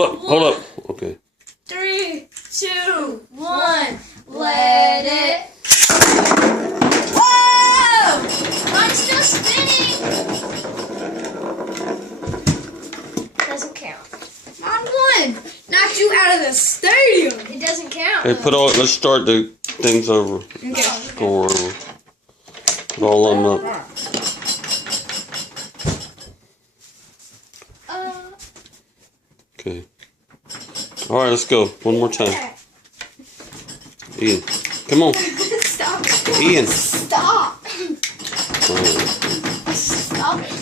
Hold up. Okay. 3, 2, 1. Let it. Whoa! Mine's still spinning. Doesn't count. Mine won. Knocked you out of the stadium. It doesn't count. Hey, let's start the things over. Okay. Score over. Put all of them up. Okay. All right, let's go. One more time. Ian, come on. Stop. Ian. Stop. All right. Stop it.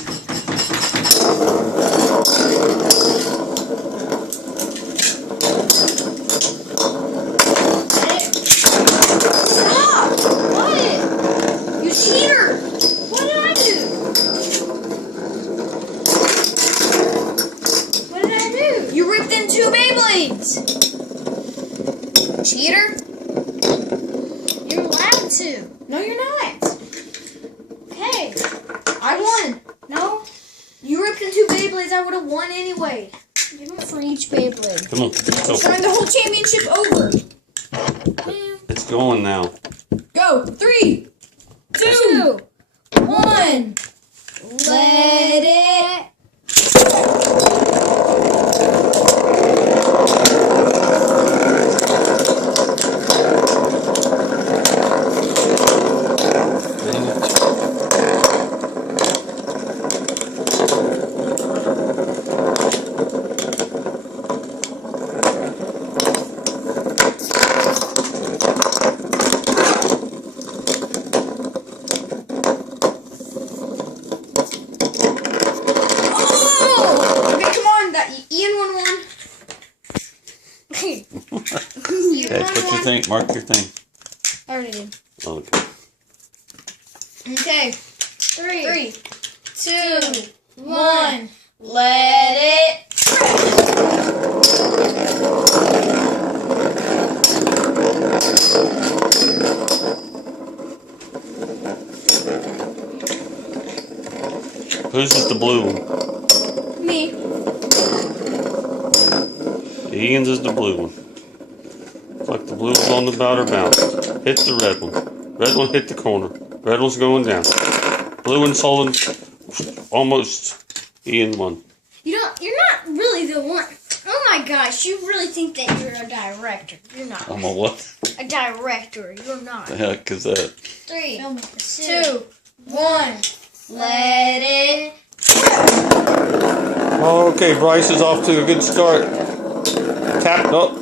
Stop. What? You cheater. What did I do? What did I do? You ripped in 2 Beyblades. Cheater. You're allowed to. No, you're not. Okay. I won. No. You ripped in 2 Beyblades, I would have won anyway. Give them for each Beyblade. Come on. Go. Turn the whole championship over. It's going now. Go. 3, 2, 1. Let it. Okay, put your thing. Mark your thing. I already did. Okay. Okay. 3, 2, 1. Let it. Whose is the blue one? Me. Ian's is the blue one. Looks like the blue one's on the outer bounce. Hit the red one. Red one hit the corner. Red one's going down. Blue one's holding almost. Ian won. You're not really the one. Oh my gosh, you really think that you're a director. You're not. I'm a what? A director. You're not. The heck is that? 3, 2, 1. Let it. Okay, Bryce is off to a good start.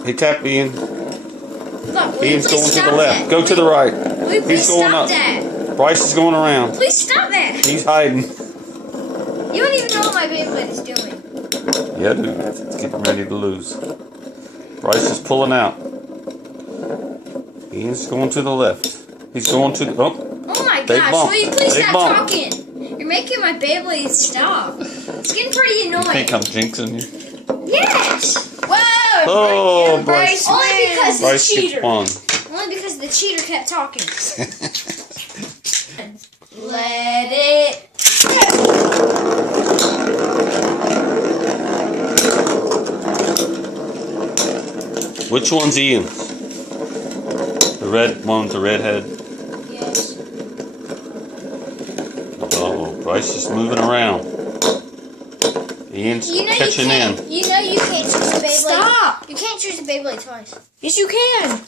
He tapped Ian. Look, Ian's going to the left. That? Go to the right. Please He's going stop up. that. Bryce is going around. Please stop that. He's hiding. You don't even know what my Beyblade is doing. Yeah, dude. It's getting ready to lose. Bryce is pulling out. Ian's going to the left. He's going to the... Oh, Oh my Big gosh, bump. will you please Big stop bump. talking? You're making my Beyblade stop. It's getting pretty you annoying. think I'm jinxing you? Yes! Whoa! Oh, Bryce. Only because the Bryce cheater. gets one. Only because the cheater kept talking. Let it. Which one's Ian's? The red one with the red head? Yes. Oh, Bryce is moving around. Ian's catching in. You know you can't choose a Beyblade. Stop! You can't choose a Beyblade twice. Yes, you can.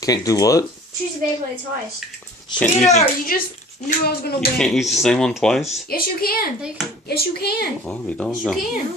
Can't do what? Choose a Beyblade twice. Can't use Cheater, it. you just knew I was gonna You win. can't use the same one twice? Yes, you can. Yes, you can. Oh, you Yes, you don't. can.